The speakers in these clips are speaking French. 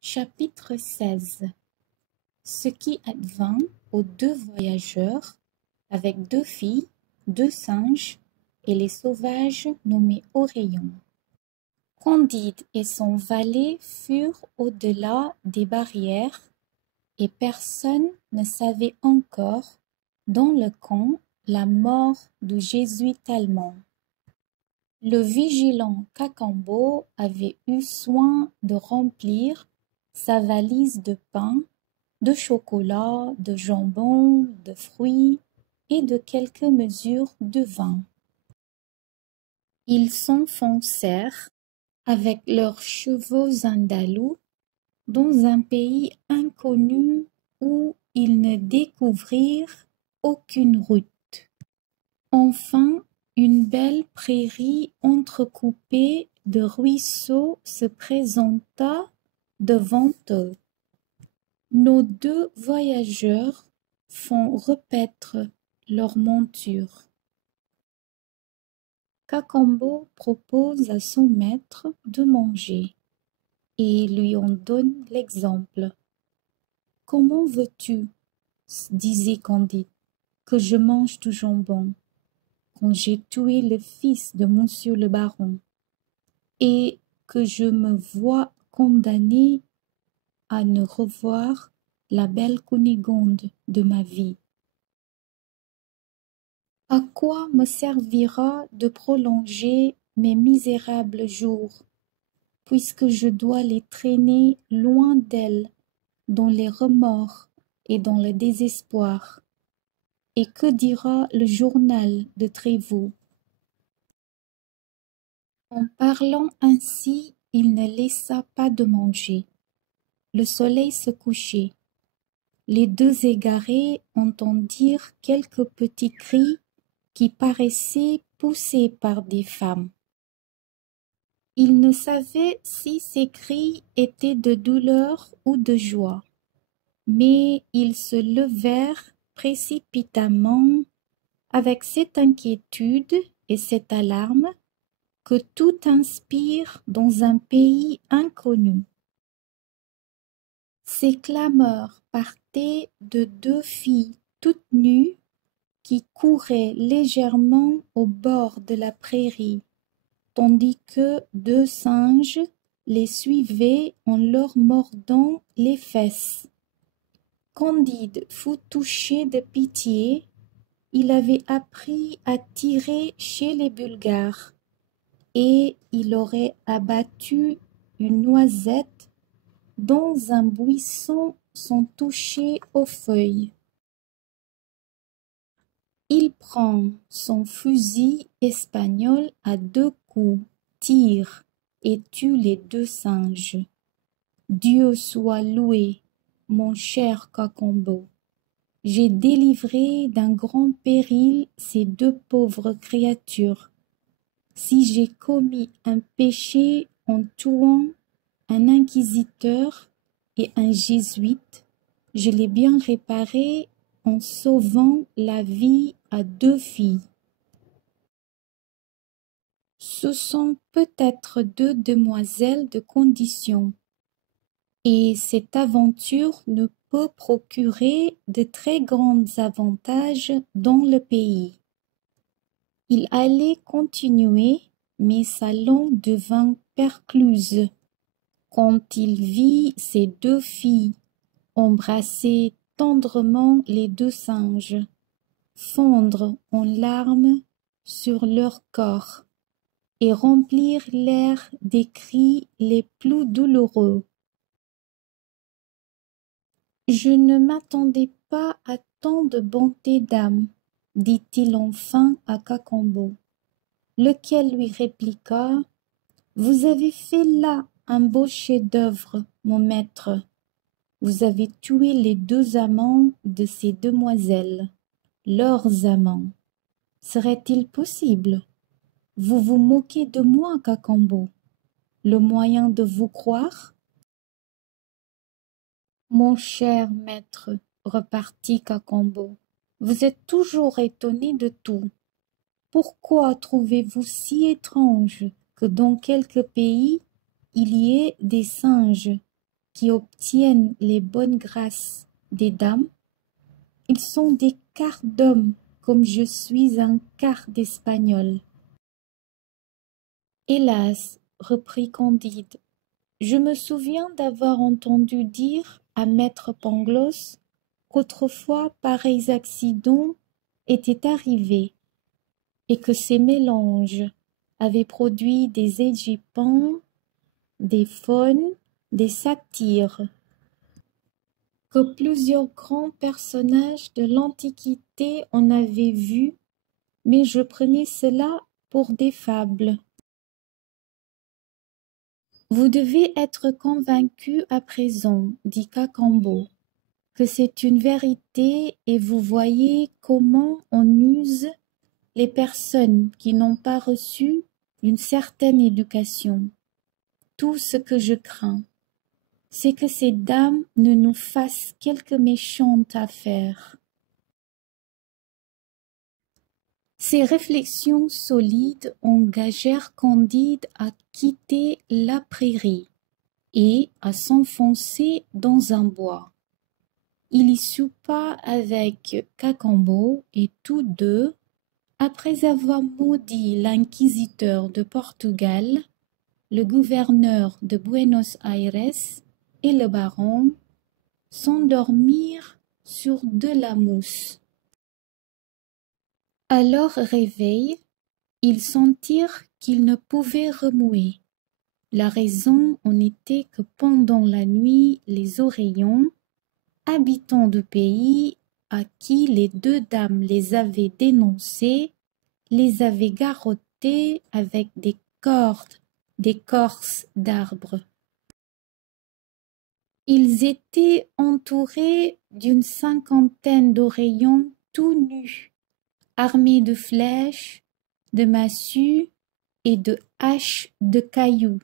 Chapitre 16. Ce qui advint aux deux voyageurs, avec deux filles, deux singes, et les sauvages nommés Oreillons. Candide et son valet furent au-delà des barrières, et personne ne savait encore, dans le camp, la mort du jésuite allemand. Le vigilant Cacambo avait eu soin de remplir sa valise de pain, de chocolat, de jambon, de fruits et de quelques mesures de vin. Ils s'enfoncèrent avec leurs chevaux andalous dans un pays inconnu où ils ne découvrirent aucune route. Enfin, une belle prairie entrecoupée de ruisseaux se présenta devant eux. Nos deux voyageurs font repaître leurs montures. Cacambo propose à son maître de manger et lui en donne l'exemple. « Comment veux-tu, disait Candide, que je mange du jambon, quand j'ai tué le fils de monsieur le baron, et que je me vois condamné à ne revoir la belle Cunégonde de ma vie. À quoi me servira de prolonger mes misérables jours, puisque je dois les traîner loin d'elle, dans les remords et dans le désespoir? Et que dira le journal de Trévoux? » En parlant ainsi, il ne laissa pas de manger. Le soleil se couchait. Les deux égarés entendirent quelques petits cris qui paraissaient poussés par des femmes. Ils ne savaient si ces cris étaient de douleur ou de joie, mais ils se levèrent précipitamment avec cette inquiétude et cette alarme que tout inspire dans un pays inconnu. Ces clameurs partaient de deux filles toutes nues qui couraient légèrement au bord de la prairie, tandis que deux singes les suivaient en leur mordant les fesses. Candide fut touché de pitié. Il avait appris à tirer chez les Bulgares, et il aurait abattu une noisette dans un buisson sans toucher aux feuilles. Il prend son fusil espagnol à deux coups, tire et tue les deux singes. Dieu soit loué, mon cher Cacambo. J'ai délivré d'un grand péril ces deux pauvres créatures. Si j'ai commis un péché en tuant un inquisiteur et un jésuite, je l'ai bien réparé en sauvant la vie à deux filles. Ce sont peut-être deux demoiselles de condition, et cette aventure ne peut procurer de très grands avantages dans le pays. Il allait continuer, mais sa langue devint percluse quand il vit ces deux filles embrasser tendrement les deux singes, fondre en larmes sur leur corps et remplir l'air des cris les plus douloureux. « Je ne m'attendais pas à tant de bonté d'âme, dit-il enfin à Cacambo, lequel lui répliqua: « Vous avez fait là un beau chef-d'œuvre, mon maître. Vous avez tué les deux amants de ces demoiselles, leurs amants. Serait-il possible? Vous vous moquez de moi, Cacambo. Le moyen de vous croire? » « Mon cher maître, repartit Cacambo, vous êtes toujours étonné de tout. Pourquoi trouvez-vous si étrange que dans quelques pays il y ait des singes qui obtiennent les bonnes grâces des dames, ils sont des quarts d'hommes comme je suis un quart d'Espagnol. Hélas, reprit Candide, je me souviens d'avoir entendu dire à maître Pangloss qu'autrefois pareils accidents étaient arrivés et que ces mélanges avaient produit des égypans, des faunes, des satyres, que plusieurs grands personnages de l'Antiquité en avaient vu, mais je prenais cela pour des fables. Vous devez être convaincu à présent, dit Cacambo, que c'est une vérité et vous voyez comment on use les personnes qui n'ont pas reçu une certaine éducation. Tout ce que je crains, c'est que ces dames ne nous fassent quelque méchante affaire. Ces réflexions solides engagèrent Candide à quitter la prairie et à s'enfoncer dans un bois. Il y soupa avec Cacambo et tous deux, après avoir maudit l'inquisiteur de Portugal, le gouverneur de Buenos Aires et le baron, s'endormirent sur de la mousse. À leur réveil, ils sentirent qu'ils ne pouvaient remuer. La raison en était que pendant la nuit, les oreillons, habitants du pays à qui les deux dames les avaient dénoncés, les avaient garrottés avec des cordes, d'écorces d'arbres. Ils étaient entourés d'une cinquantaine d'oreillons tout nus, armés de flèches, de massues et de haches de cailloux.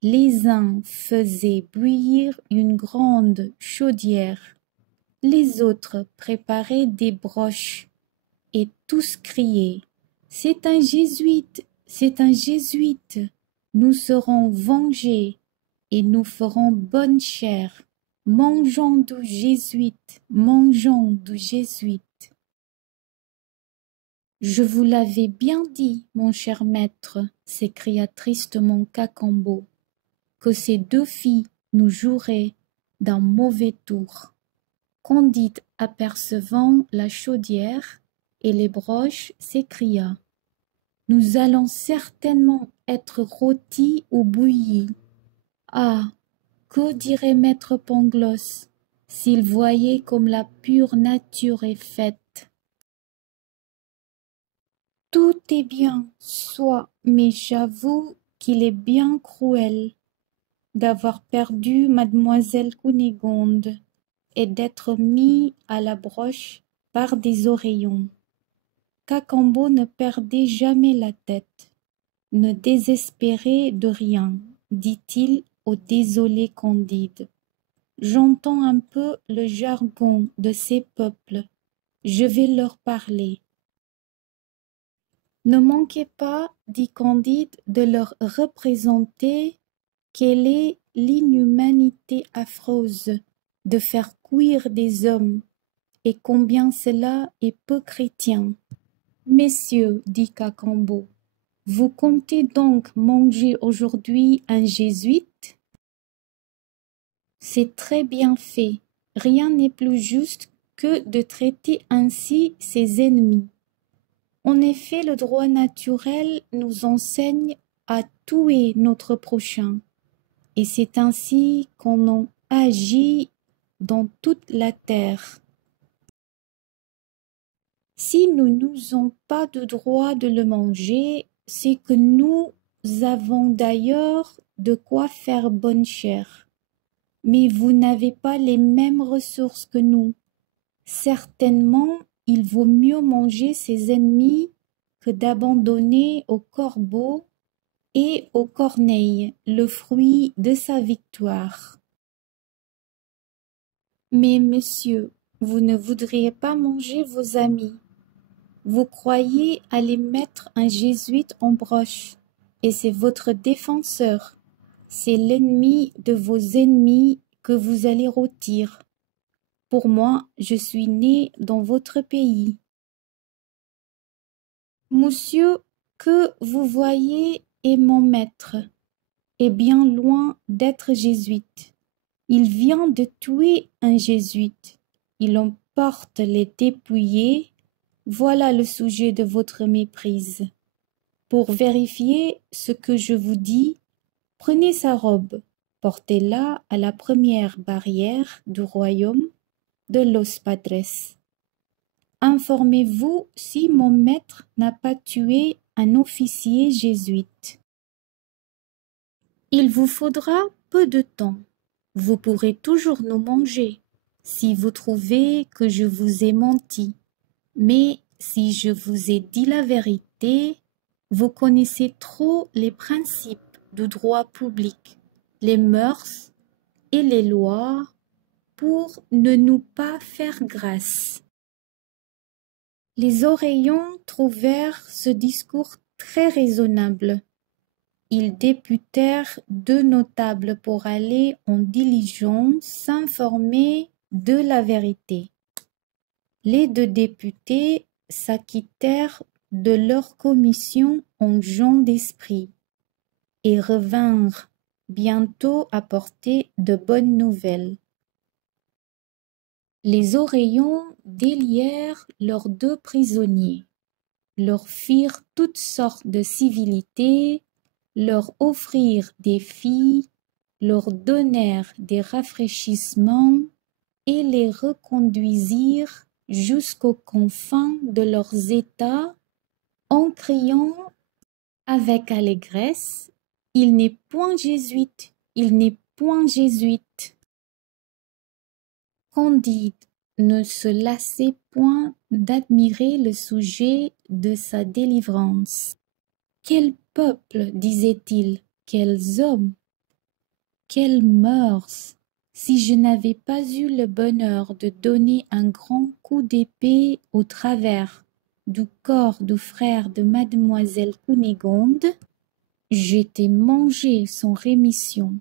Les uns faisaient bouillir une grande chaudière, les autres préparaient des broches, et tous criaient « C'est un jésuite, c'est un jésuite, nous serons vengés et nous ferons bonne chère, mangeons du jésuite, mangeons du jésuite. » Je vous l'avais bien dit, mon cher maître, s'écria tristement Cacambo, que ces deux filles nous joueraient d'un mauvais tour. Candide, apercevant la chaudière et les broches, s'écria « Nous allons certainement être rôtis ou bouillis. Ah, que dirait maître Pangloss s'il voyait comme la pure nature est faite? Tout est bien, soit, mais j'avoue qu'il est bien cruel d'avoir perdu mademoiselle Cunégonde et d'être mis à la broche par des oreillons. Cacambo ne perdait jamais la tête, ne désespérait de rien, dit-il au désolé Candide. J'entends un peu le jargon de ces peuples, je vais leur parler. Ne manquez pas, dit Candide, de leur représenter quelle est l'inhumanité affreuse de faire cuire des hommes et combien cela est peu chrétien. Messieurs, dit Cacambo, vous comptez donc manger aujourd'hui un jésuite? C'est très bien fait. Rien n'est plus juste que de traiter ainsi ses ennemis. En effet, le droit naturel nous enseigne à tuer notre prochain, et c'est ainsi qu'on en agit dans toute la terre. Si nous n'usons pas de droit de le manger, c'est que nous avons d'ailleurs de quoi faire bonne chère. Mais vous n'avez pas les mêmes ressources que nous. Certainement, il vaut mieux manger ses ennemis que d'abandonner aux corbeaux et aux corneilles le fruit de sa victoire. Mais monsieur, vous ne voudriez pas manger vos amis. Vous croyez aller mettre un jésuite en broche, et c'est votre défenseur. C'est l'ennemi de vos ennemis que vous allez rôtir. Pour moi, je suis né dans votre pays. Monsieur que vous voyez est mon maître, est bien loin d'être jésuite. Il vient de tuer un jésuite. Il emporte les dépouillés. Voilà le sujet de votre méprise. Pour vérifier ce que je vous dis, prenez sa robe, portez-la à la première barrière du royaume de los Padres. Informez-vous si mon maître n'a pas tué un officier jésuite. Il vous faudra peu de temps. Vous pourrez toujours nous manger si vous trouvez que je vous ai menti. Mais si je vous ai dit la vérité, vous connaissez trop les principes du droit public, les mœurs et les lois pour ne nous pas faire grâce. Les Oreillons trouvèrent ce discours très raisonnable. Ils députèrent 2 notables pour aller en diligence s'informer de la vérité. Les 2 députés s'acquittèrent de leur commission en gens d'esprit et revinrent bientôt apporter de bonnes nouvelles. Les Oreillons délièrent leurs 2 prisonniers, leur firent toutes sortes de civilités, leur offrirent des filles, leur donnèrent des rafraîchissements et les reconduisirent jusqu'aux confins de leurs États en criant avec allégresse: « Il n'est point jésuite, il n'est point jésuite !» Candide ne se lassait point d'admirer le sujet de sa délivrance. Quel peuple, disait-il, quels hommes, quelles mœurs! Si je n'avais pas eu le bonheur de donner un grand coup d'épée au travers du corps du frère de mademoiselle Cunégonde, j'étais mangé sans rémission.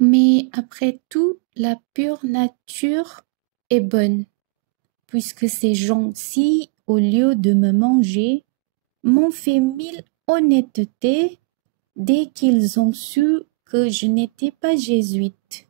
Mais après tout, la pure nature est bonne, puisque ces gens-ci, au lieu de me manger, m'ont fait 1000 honnêtetés dès qu'ils ont su que je n'étais pas jésuite.